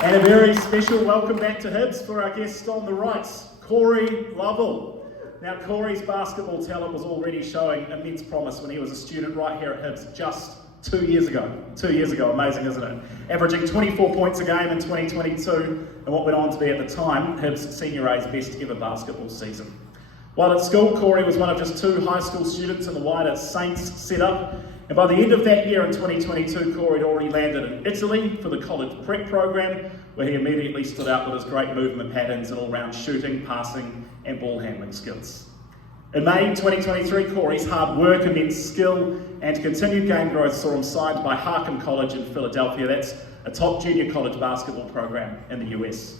And a very special welcome back to HIBS for our guest on the right, Cory Lovell. Now, Cory's basketball talent was already showing immense promise when he was a student right here at HIBS just 2 years ago. 2 years ago, amazing, isn't it? Averaging 24 points a game in 2022, and what went on to be at the time HIBS Senior A's best ever basketball season. While at school, Cory was one of just 2 high school students in the wider Saints setup, and by the end of that year in 2022, Cory had already landed in Italy for the college prep program, where he immediately stood out with his great movement patterns and all-round shooting, passing and ball handling skills. In May 2023, Cory's hard work, immense skill and continued game growth saw him signed by Harcum College in Philadelphia. That's a top junior college basketball program in the US.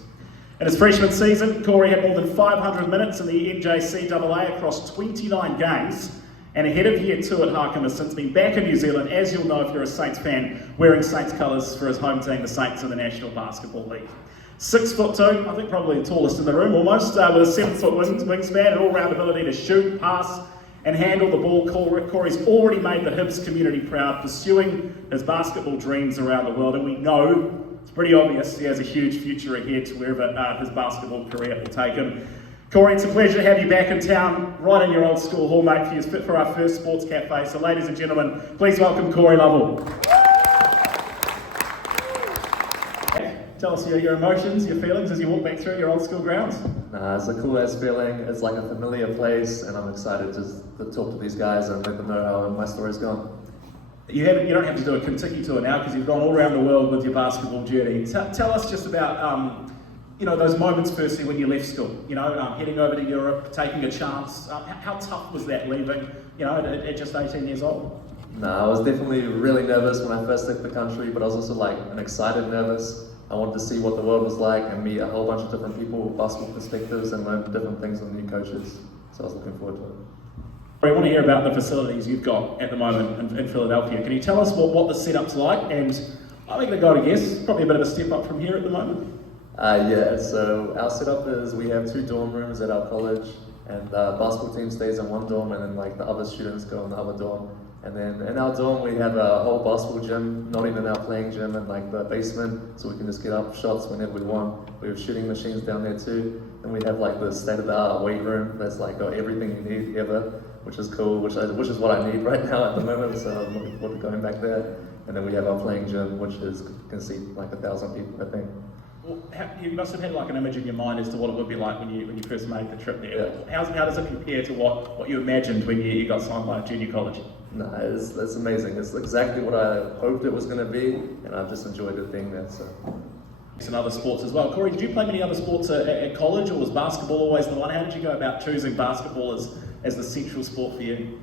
In his freshman season, Cory had more than 500 minutes in the NJCAA across 29 games, and ahead of year 2 at Harcum has since been back in New Zealand, as you'll know if you're a Saints fan, wearing Saints colours for his home team, the Saints in the National Basketball League. 6'2", I think probably the tallest in the room almost, with a 7-foot wingspan and all-round ability to shoot, pass and handle the ball. Cory's already made the HIBS community proud, pursuing his basketball dreams around the world, and we know, it's pretty obvious, he has a huge future ahead to wherever his basketball career will take him. Cory, it's a pleasure to have you back in town, right in your old school hall, mate, for our first sports cafe. So ladies and gentlemen, please welcome Cory Lovell. Tell us your emotions, your feelings as you walk back through your old school grounds. It's a cool ass feeling. It's like a familiar place, and I'm excited just to talk to these guys and let them know how my story's gone. You don't have to do a Kentucky tour now because you've gone all around the world with your basketball journey. Tell us just about those moments firstly when you left school, heading over to Europe, taking a chance. How tough was that leaving, at just 18 years old? I was definitely really nervous when I first left the country, but I was also an excited nervous. I wanted to see what the world was like and meet a whole bunch of different people with basketball perspectives and learn different things from new coaches. So I was looking forward to it. I want to hear about the facilities you've got at the moment in Philadelphia. Can you tell us what the setup's like? And I think they've got to guess, probably a bit of a step up from here at the moment. So our setup is we have 2 dorm rooms at our college, and the basketball team stays in one dorm, and then the other students go in the other dorm. And then in our dorm we have a whole basketball gym, not even our playing gym, in the basement, so we can just get up shots whenever we want. We have shooting machines down there too, and we have the state-of-the-art weight room that's got everything you need ever, which is cool, which is what I need right now at the moment. So I'm looking forward to going back there. And then we have our playing gym, which can seat 1,000 people, I think. Well, you must have had an image in your mind as to what it would be like when you first made the trip there. Yeah. How does it compare to what you imagined when you got signed by a junior college? It's amazing. It's exactly what I hoped it was going to be, and I've just enjoyed it being there. So. And other sports as well. Cory, did you play many other sports at college, or was basketball always the one? How did you go about choosing basketball as the central sport for you?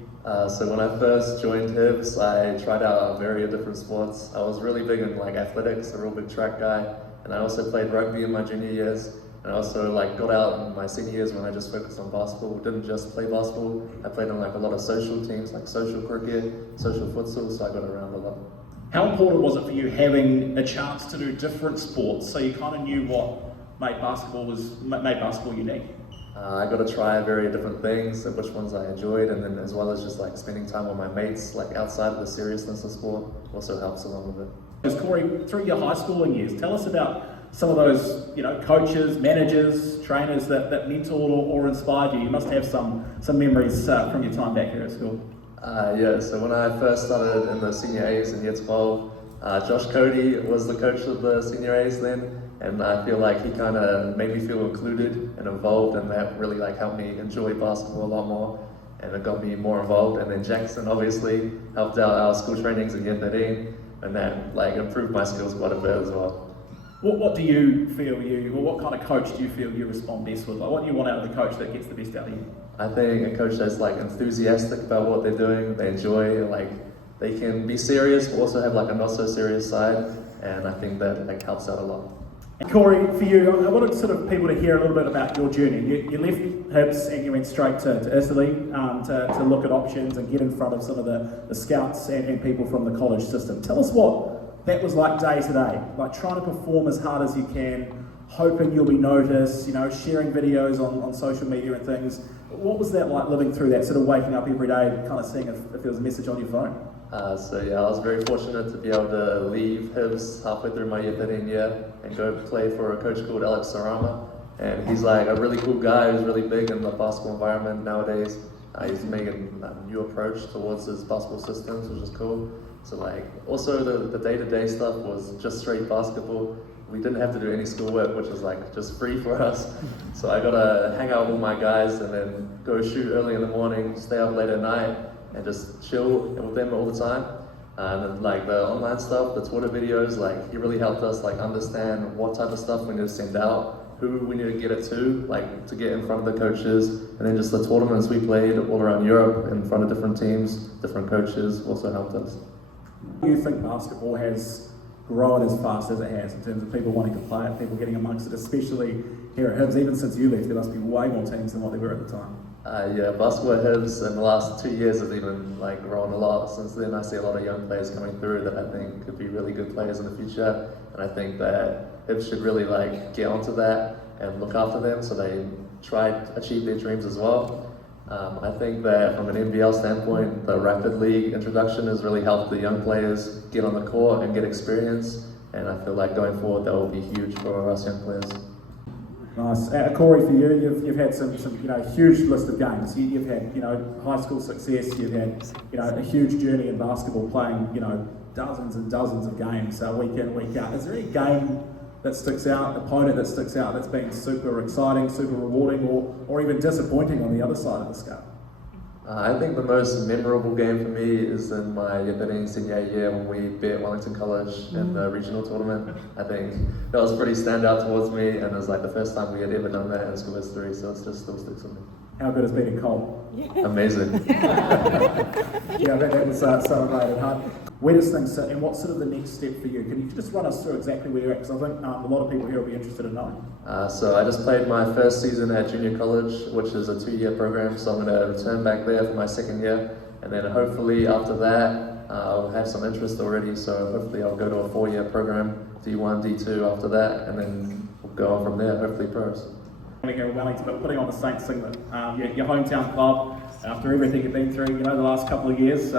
So when I first joined HIBS, I tried out a variety of different sports. I was really big in athletics, a real big track guy. And I also played rugby in my junior years, and I also got out in my senior years when I just focused on basketball. Didn't just play basketball. I played on a lot of social teams, social cricket, social futsal, so I got around a lot. How important was it for you having a chance to do different sports, so you kind of knew what made basketball unique? I got to try very different things, which ones I enjoyed, and then as well as just spending time with my mates, outside of the seriousness of sport, also helps along with it. Cory, through your high schooling years, tell us about some of those, coaches, managers, trainers that mentored or inspired you. You must have some memories from your time back here at school. So when I first started in the senior A's in year 12, Josh Cody was the coach of the senior A's then, and I feel he kind of made me feel included and involved, and that really helped me enjoy basketball a lot more, and it got me more involved. And then Jackson obviously helped out our school trainings in year 13, and that improved my skills quite a bit as well. What do you feel what kind of coach do you feel you respond best with? What do you want out of the coach that gets the best out of you? I think a coach that's enthusiastic about what they're doing, they enjoy, they can be serious but also have a not so serious side, and I think that helps out a lot. And Cory, for you, I wanted people to hear a little bit about your journey. You left HIBS and you went straight to Italy to look at options and get in front of some of the scouts and people from the college system. Tell us what that was like day to day, trying to perform as hard as you can, hoping you'll be noticed, sharing videos on social media and things. What was that like living through that, waking up every day, kind of seeing if there was a message on your phone? So yeah, I was very fortunate to be able to leave HIBS halfway through my year 13 year and go play for a coach called Alex Sarama. And he's like a really cool guy who's really big in the basketball environment nowadays. He's making a new approach towards his basketball systems, which is cool. So like, also the day-to-day stuff was just straight basketball. We didn't have to do any schoolwork, which was like just free for us. So I got to hang out with my guys and then go shoot early in the morning, stay up late at night, and just chill with them all the time. And then like the online stuff, the Twitter videos, like he really helped us like understand what type of stuff we need to send out, who we need to get it to, like to get in front of the coaches, and then just the tournaments we played all around Europe in front of different teams, different coaches also helped us. Do you think basketball has grown as fast as it has in terms of people wanting to play it, people getting amongst it, especially here at HIBS? Even since you left, there must be way more teams than what there were at the time. Yeah, basketball at HIBS in the last 2 years has even like grown a lot. Since then I see a lot of young players coming through that I think could be really good players in the future, and I think that HIBS should really like get onto that and look after them so they try to achieve their dreams as well. I think that from an NBL standpoint, the Rapid League introduction has really helped the young players get on the court and get experience, and I feel like going forward that will be huge for us young players. Nice. Cory, for you, you've had some huge list of games. You've had high school success. You've had a huge journey in basketball, playing dozens and dozens of games week in, week out. Is there any game that sticks out, opponent that sticks out, that's been super exciting, super rewarding, or even disappointing on the other side of the scale? I think the most memorable game for me is in my year 13 senior year when we beat Wellington College in the regional tournament. I think that was pretty standout towards me, and it was like the first time we had ever done that in school history, so it just still sticks with me. How good has beating Cole? Amazing. Yeah, that was celebrated hard. Where does things sit, and what's sort of the next step for you? Can you just run us through exactly where you're at? Because I think a lot of people here will be interested in knowing. So I just played my first season at junior college, which is a 2-year program, so I'm going to return back there for my second year, and then hopefully after that I'll have some interest already, so hopefully I'll go to a 4-year program, D1, D2 after that, and then we'll go on from there, hopefully pros. Here in Wellington, but putting on the Saints singlet, your hometown club, after everything you've been through, the last couple of years,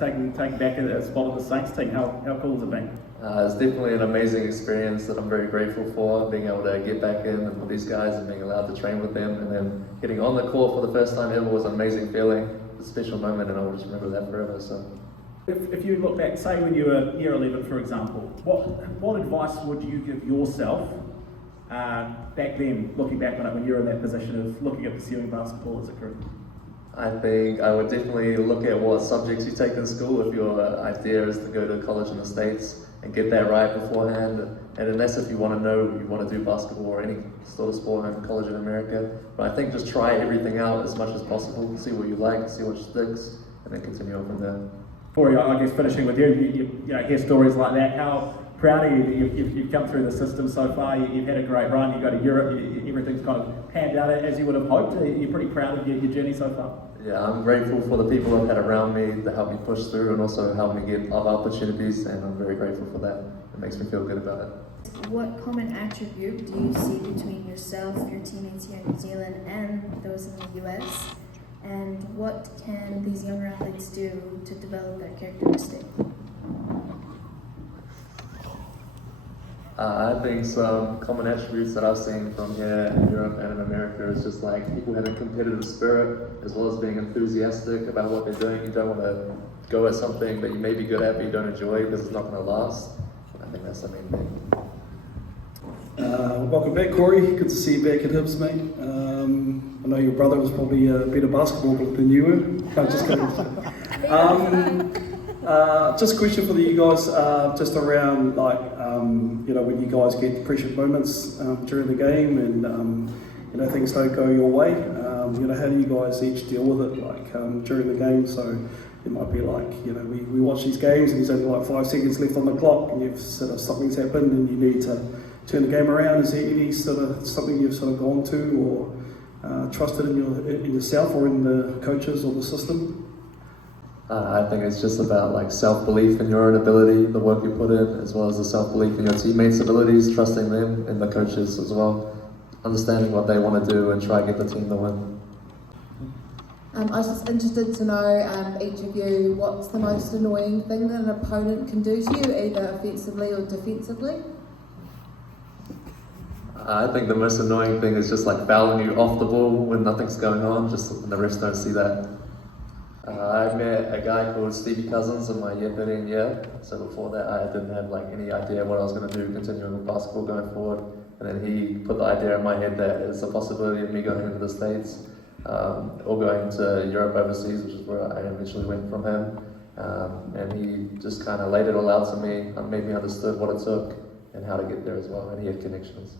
taking back a spot on the Saints team, how cool has it been? It's definitely an amazing experience that I'm very grateful for, being able to get back in and with these guys and being allowed to train with them, and then getting on the court for the first time ever was an amazing feeling. It's a special moment, and I'll just remember that forever. So, if you look back, say when you were year 11, for example, what advice would you give yourself back then, looking back on it when you were in that position of looking at pursuing basketball as a career? I think I would definitely look at what subjects you take in school if your idea is to go to college in the States, and get that right beforehand. And unless if you want to know you want to do basketball or any sort of sport in college in America, but I think just try everything out as much as possible, see what you like, see what sticks, and then continue on from there. Cory, I guess finishing with you hear stories like that. How proud are you that you've come through the system so far? You've had a great run. You go to Europe. Everything's kind of panned out as you would have hoped. You're pretty proud of your journey so far. Yeah, I'm grateful for the people I've had around me that helped me push through and also helped me get other opportunities, and I'm very grateful for that. It makes me feel good about it. What common attribute do you see between yourself, your teammates here in New Zealand, and those in the US? And what can these younger athletes do to develop that characteristic? I think some common attributes that I've seen from here in Europe and in America is just like people having a competitive spirit, as well as being enthusiastic about what they're doing. You don't want to go at something that you may be good at but you don't enjoy because it's not going to last. I think that's the main thing. Welcome back, Cory. Good to see you back at HIBS, mate. I know your brother was probably a better basketballer than you were. No, just kidding. Just a question for you guys, just around when you guys get pressured moments during the game and things don't go your way. How do you guys each deal with it during the game? So it might be we watch these games and there's only 5 seconds left on the clock, and you've something's happened and you need to turn the game around. Is there any something you've gone to or trusted in yourself or in the coaches or the system? I think it's just about self-belief in your own ability, the work you put in, as well as the self-belief in your teammates' abilities, trusting them and the coaches as well, understanding what they want to do and try to get the team to win. I was just interested to know, each of you, what's the most annoying thing that an opponent can do to you, either offensively or defensively? I think the most annoying thing is just like fouling you off the ball when nothing's going on, just when the refs don't see that. I met a guy called Stevie Cousins in my year 13 year, so before that I didn't have like any idea what I was going to do continuing with basketball going forward, and then he put the idea in my head that it's a possibility of me going into the States or going to Europe overseas, which is where I eventually went from him, and he just kind of laid it all out to me and made me understood what it took and how to get there as well, and he had connections.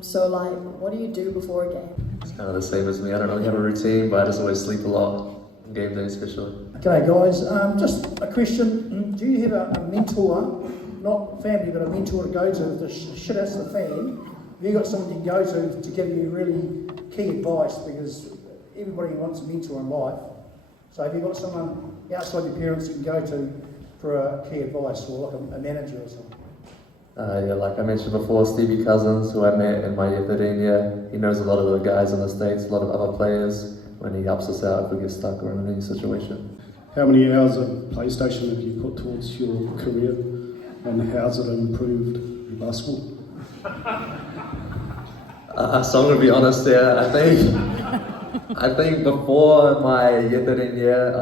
So like, what do you do before a game? It's kind of the same as me. I don't really have a routine, but I just always sleep a lot, on game day especially. Okay guys, just a question. Do you have a mentor, not family, but a mentor to go to if the shit hits the fan? Have you got someone you can go to give you really key advice? Because everybody wants a mentor in life. So have you got someone outside your parents you can go to for key advice, or like a manager or something? Yeah, like I mentioned before, Stevie Cousins, who I met in my year 13 year, he knows a lot of the guys in the States, a lot of other players, when he helps us out if we get stuck or in any situation. How many hours of PlayStation have you put towards your career, and how's it improved your basketball? So I'm going to be honest there, I think before my year 13 year,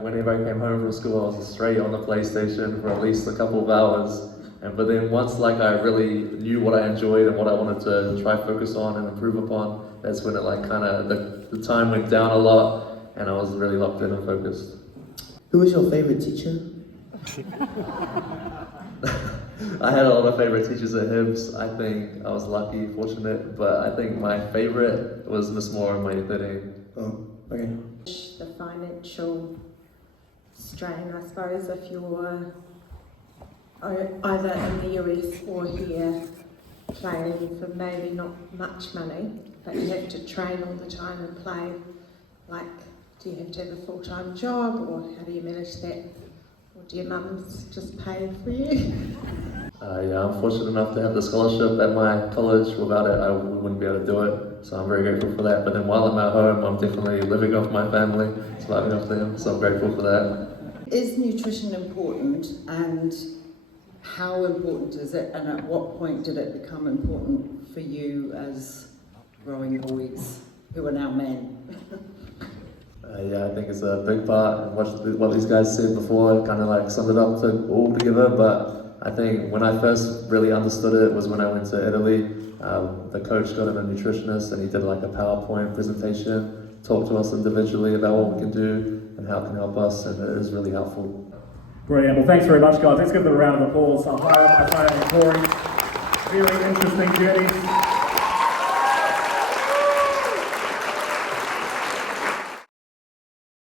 whenever I came home from school, I was straight on the PlayStation for at least a couple of hours. But then once like I really knew what I enjoyed and what I wanted to try focus on and improve upon, that's when it like kind of, the time went down a lot and I was really locked in and focused. Who was your favourite teacher? I had a lot of favourite teachers at HIBS. I think I was lucky, fortunate, but I think my favourite was Miss Moore in my year 13. Oh, okay. The financial strain, I suppose, if you're either in the US or here playing for maybe not much money, but you have to train all the time and play. Like, do you have to have a full-time job, or how do you manage that? Or do your mums just pay for you? Yeah, I'm fortunate enough to have the scholarship at my college. Without it, I wouldn't be able to do it. So I'm very grateful for that. But then while I'm at home, I'm definitely living off my family, surviving off them. So I'm grateful for that. Is nutrition important, and how important is it, and at what point did it become important for you as growing boys who are now men? Yeah, I think it's a big part, and what these guys said before kind of like summed it up all together, but I think when I first really understood it was when I went to Italy. The coach got in a nutritionist and he did like a PowerPoint presentation, talked to us individually about what we can do and how it can help us, and it is really helpful. Brilliant. Well, thanks very much, guys. Let's give them a round of applause. Hyrum, Izayah and Cory. Very interesting journeys.